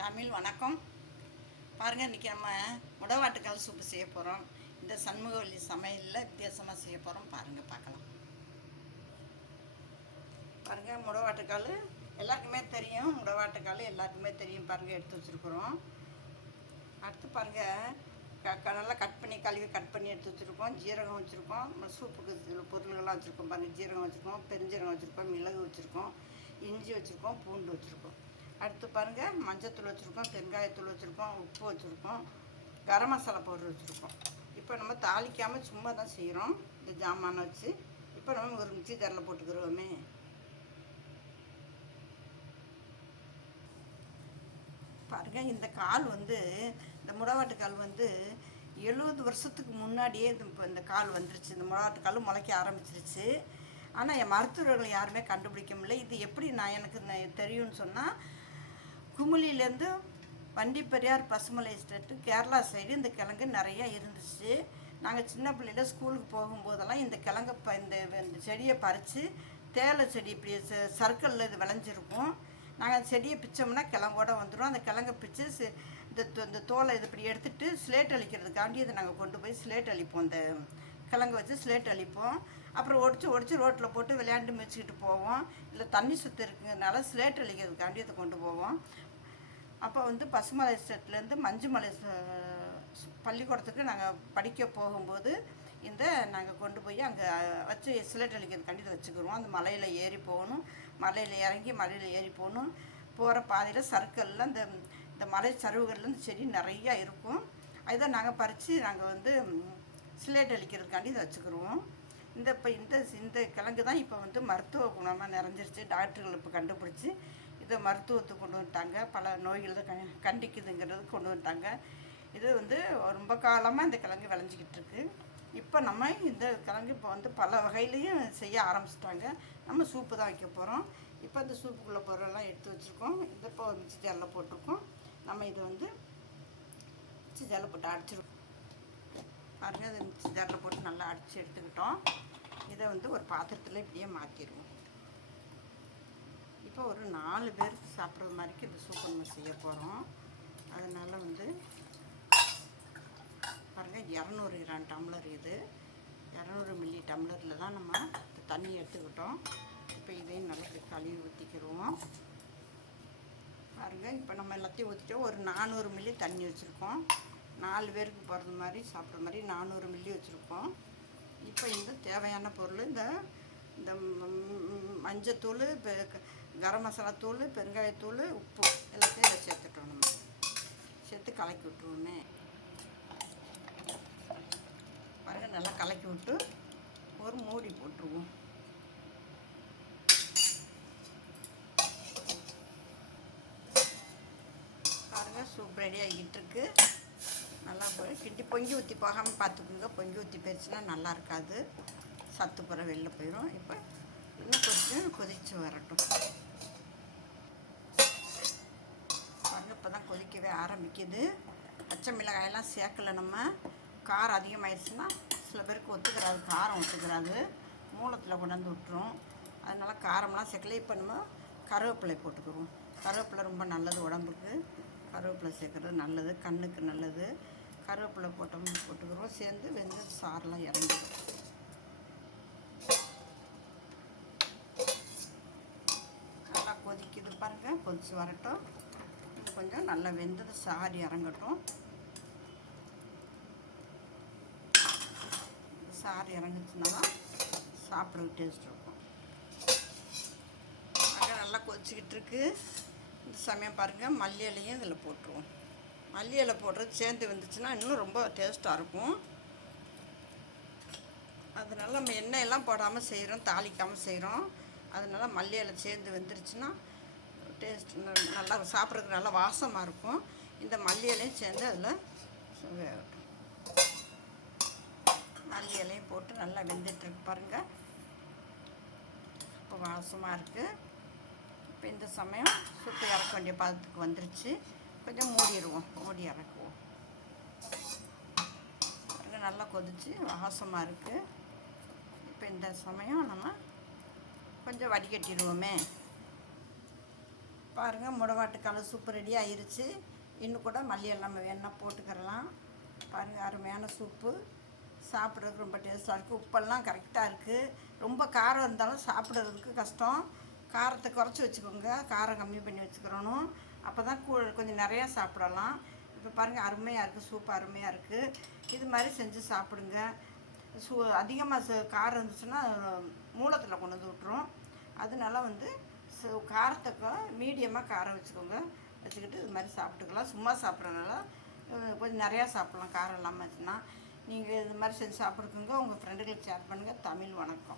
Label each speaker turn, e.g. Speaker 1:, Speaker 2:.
Speaker 1: தமிழ் வணக்கம். பாருங்கள் இன்றைக்கி நம்ம முடவாட்டுக்கால் சூப்பு செய்ய போகிறோம் இந்த சண்முகவல்லி சமையலில் வித்தியாசமாக செய்ய போகிறோம் பாருங்கள் பார்க்கலாம். பாருங்கள் முடவாட்டுக்கால் எல்லாருக்குமே தெரியும். முடவாட்டுக்கால் எல்லாருக்குமே தெரியும். பாருங்கள் எடுத்து வச்சுருக்குறோம். அடுத்து பாருங்கள் க நல்லா கட் பண்ணி கழுவி கட் பண்ணி எடுத்து வச்சுருக்கோம். ஜீரகம் வச்சுருக்கோம். சூப்புக்கு பொருள்கள்லாம் வச்சுருக்கோம். பாருங்கள் ஜீரகம் வச்சுருக்கோம். பெருஞ்சீரகம் வச்சுருக்கோம். மிளகு வச்சுருக்கோம். இஞ்சி வச்சுருக்கோம். பூண்டு வச்சுருக்கோம். அடுத்து பாருங்கள் மஞ்சத்தூள் வச்சுருக்கோம் பெருங்காயத்தூள் வச்சுருக்கோம் உப்பு வச்சுருக்கோம் கரம் மசாலா பவுடர் வச்சுருக்கோம். இப்போ நம்ம தாளிக்காமல் சும்மா தான் செய்கிறோம் இந்த ஜாமான் வச்சு. இப்போ நம்ம ஒரு மிக்சி ஜாரில் போட்டுக்கிறோமே. பாருங்க இந்த கால் வந்து இந்த முடவாட்டு கால் வந்து எழுபது வருஷத்துக்கு முன்னாடியே இது இப்போ இந்த கால் வந்துருச்சு. இந்த முடவாட்டு கால் முளைக்க ஆரம்பிச்சிருச்சு. ஆனால் என் மருத்துவர்கள் யாருமே கண்டுபிடிக்க முடியல. இது எப்படி நான் எனக்கு தெரியும்னு சொன்னால் குமுளிலேருந்து வண்டிப்பெரியார் பசுமலை எஸ்டேட்டு கேரளா சைடு இந்த கிழங்கு நிறையா இருந்துச்சு. நாங்கள் சின்ன பிள்ளையில ஸ்கூலுக்கு போகும்போதெல்லாம் இந்த கிழங்கு ப இந்த செடியை பறித்து தேலை செடி இப்படி ச- சர்க்கிளில் இது விளைஞ்சிருக்கும். நாங்கள் அந்த செடியை பிச்சோம்னா கிழங்கோட வந்துடும் அந்த கிழங்கை பிச்சு இந்த தோ- இந்த தோலை இது இப்படி எடுத்துட்டு ஸ்லேட் அழிக்கிறதுக்காண்டி இதை நாங்கள் கொண்டு போய் ஸ்லேட் அழிப்போம். இந்த கிழங்கு வச்சு ஸ்லேட் அழிப்போம். அப்புறம் ஒடிச்சு ஒடிச்சு ரோட்டில் போட்டு விளையாண்டு மிதிச்சுக்கிட்டு போவோம். இல்லை தண்ணி சுற்றி இருக்கிறதுனால ஸ்லேட் அழிக்கிறதுக்காண்டி இதை கொண்டு போவோம். அப்போ வந்து பசுமலை எஸ்டேட்லேருந்து மஞ்சுமலை மலை பள்ளிக்கூடத்துக்கு நாங்கள் படிக்க போகும்போது இந்த நாங்கள் கொண்டு போய் அங்கே வச்சு சிலட் அழிக்கிறதுக்காண்டி இதை வச்சுக்கிடுவோம் அந்த மலையில் ஏறி போகணும். மலையில் இறங்கி மலையில் ஏறி போகணும். போகிற பாதையில் சர்க்கிளில் இந்த இந்த மலை சரிவுகளில் இந்த செடி நிறையா இருக்கும். அதை நாங்கள் பறித்து நாங்கள் வந்து சிலேட் அழிக்கிறதுக்காண்டி இதை வச்சுக்கிடுவோம் இந்த இப்போ இந்த இந்த கிழங்கு தான் இப்போ வந்து மருத்துவ குணமாக நிறைஞ்சிருச்சு. டாக்டர்கள் இப்போ கண்டுபிடிச்சி இதை மருத்துவத்துக்கு கொண்டு வந்துட்டாங்க. பல நோய்களை க கண்டிக்குதுங்கிறது கொண்டு வந்துட்டாங்க. இது வந்து ரொம்ப காலமாக இந்த கிழங்கு விளைஞ்சிக்கிட்டு இருக்கு. இப்போ நம்ம இந்த கிழங்கு இப்போ வந்து பல வகையிலையும் செய்ய ஆரம்பிச்சிட்டாங்க. நம்ம சூப்பு தான் வைக்க போகிறோம் இப்போ இந்த சூப்புக்குள்ளே பொருளெல்லாம் எடுத்து வச்சுருக்கோம். இதை இப்போ மிச்சி மிக்சி ஜாரில் போட்டிருக்கோம். நம்ம இதை வந்து மிக்சி ஜாரில் போட்டு அடிச்சிருக்கோம். பாருங்கள் அதை மிக்சி ஜாரில் போட்டு நல்லா அடித்து எடுத்துக்கிட்டோம். இதை வந்து ஒரு பாத்திரத்தில் இப்படியே மாற்றிடுவோம் இப்போ ஒரு நாலு பேருக்கு சாப்பிட்றது மாதிரிக்கு இந்த சூப் நம்ம செய்ய போகிறோம் அதனால் வந்து பாருங்கள் இரநூறு கிராம் டம்ளர் இது. இரநூறு மில்லி டம்ளரில் தான் நம்ம தண்ணி எடுத்துக்கிட்டோம். இப்போ இதையும் நல்லா கழுவி ஊற்றிக்கிடுவோம் பாருங்கள் இப்போ நம்ம எல்லாத்தையும் ஊற்றிட்டோம் ஒரு நானூறு மில்லி தண்ணி வச்சுருக்கோம். நாலு பேருக்கு போகிறது மாதிரி சாப்பிட்ற மாதிரி நானூறு மில்லி வச்சுருக்கோம். இப்போ இந்த தேவையான பொருள் இந்த இந்த மஞ்சத்தூள் இப்போ கரம் மசாலா தூள் பெருங்காயத்தூள் உப்பு எல்லாத்தையும் இதை சேர்த்துட்டோம் நம்ம. சேர்த்து கலக்கி விட்டுருவோமே. பாருங்கள் நல்லா கலக்கி விட்டு ஒரு மூடி போட்டுருவோம். பாருங்க சூப் ரெடி ஆகிட்டு இருக்கு நல்லா போய் கிண்டி பொங்கி ஊற்றி போகாமல் பார்த்துக்குங்க. பொங்கி ஊற்றி போயிடுச்சுன்னா நல்லா இருக்காது. சத்து புற வெளில போயிடும் இப்போ இன்னும் கொஞ்சம் கொதித்து வரட்டும் பாருங்க இப்போ தான் கொதிக்கவே ஆரம்பிக்குது. பச்சை மிளகாயெல்லாம் சேர்க்கல நம்ம. காரம் அதிகமாகிடுச்சுன்னா சில பேருக்கு ஒத்துக்கிறாது காரம் ஒத்துக்கிறாது. மூலத்தில் கொண்டாந்து விட்டுரும். அதனால் காரம்லாம் சேர்க்கல. இப்போ நம்ம கருவேப்பிலை போட்டுக்கிறோம். கருவேப்பிலை ரொம்ப நல்லது உடம்புக்கு. கருவேப்பிலை சேர்க்குறது நல்லது கண்ணுக்கு நல்லது. கருவேப்பிலை போட்டோம் போட்டுக்கிறோம். சேர்ந்து வெந்து சாரெலாம் இறங்கிடும் நல்லா பாருங்கள் கொதிச்சு வரட்டும். இது கொஞ்சம் நல்லா வெந்தது சாரி இறங்கட்டும். சாரி இறங்குச்சுன்னா தான் டேஸ்ட் இருக்கும். அங்கே நல்லா கொதிச்சுக்கிட்டு இருக்கு. இந்த சமயம் பாருங்கள் மல்லி இலையும் இதில் போட்டுருவோம். மல்லி இலை போடுறது சேர்ந்து வந்துச்சுன்னா இன்னும் ரொம்ப டேஸ்ட்டாக இருக்கும். அதனால நம்ம எண்ணெயெல்லாம் போடாமல் செய்கிறோம் தாளிக்காமல் செய்கிறோம் அதனால மல்லி இலை சேர்ந்து வந்துருச்சுன்னா டேஸ்ட் நல்லா சாப்பிட்றதுக்கு நல்லா வாசமாக இருக்கும். இந்த மல்லி இலையும் சேர்ந்து அதில் வேகட்டும். மல்லி இலையும் போட்டு நல்லா வெந்துட்டுருக்கு பாருங்கள் இப்போ வாசமாக இருக்குது இப்போ இந்த சமயம் சுட்டு இறக்க வேண்டிய பதத்துக்கு வந்துருச்சு. கொஞ்சம் மூடிடுவோம் மூடி இறக்குவோம். நல்லா கொதிச்சு வாசமாக இருக்குது இப்போ இந்த சமயம் நம்ம கொஞ்சம் வடிகட்டிடுவோமே. பாருங்கள் முடவாட்டுக்கால் சூப்பு ரெடி ஆயிடுச்சு இன்னும் கூட மல்லி எல்லாம் வேணா போட்டுக்கிறலாம். பாருங்கள் அருமையான சூப்பு சாப்பிட்றதுக்கு ரொம்ப டேஸ்ட்டாக இருக்குது உப்பெல்லாம் கரெக்டாக இருக்குது ரொம்ப காரம் இருந்தாலும் சாப்பிட்றதுக்கு கஷ்டம். காரத்தை குறைச்சி வச்சுக்கோங்க. காரம் கம்மி பண்ணி வச்சுக்கிறணும். அப்போ தான் கூ கொஞ்சம் நிறையா சாப்பிடலாம். இப்போ பாருங்கள் அருமையாக இருக்குது சூப்பு அருமையாக இருக்குது இது மாதிரி செஞ்சு சாப்பிடுங்க. சூ அதிகமாக காரம் இருந்துச்சுன்னா மூலத்தில் கொண்டு வந்து விட்ரும் அதனால வந்து ஸோ காரத்தை மீடியமாக காரம் வச்சுக்கோங்க. வச்சுக்கிட்டு இது மாதிரி சாப்பிட்டுக்கலாம். சும்மா சாப்பிட்றதுனால கொஞ்சம் நிறையா சாப்பிட்லாம். காரம் இல்லாமல் இருந்துச்சுன்னா நீங்கள் இது மாதிரி செஞ்சு சாப்பிடுக்குங்க உங்கள் ஃப்ரெண்டுகளுக்கு ஷேர் பண்ணுங்கள் தமிழ் வணக்கம்.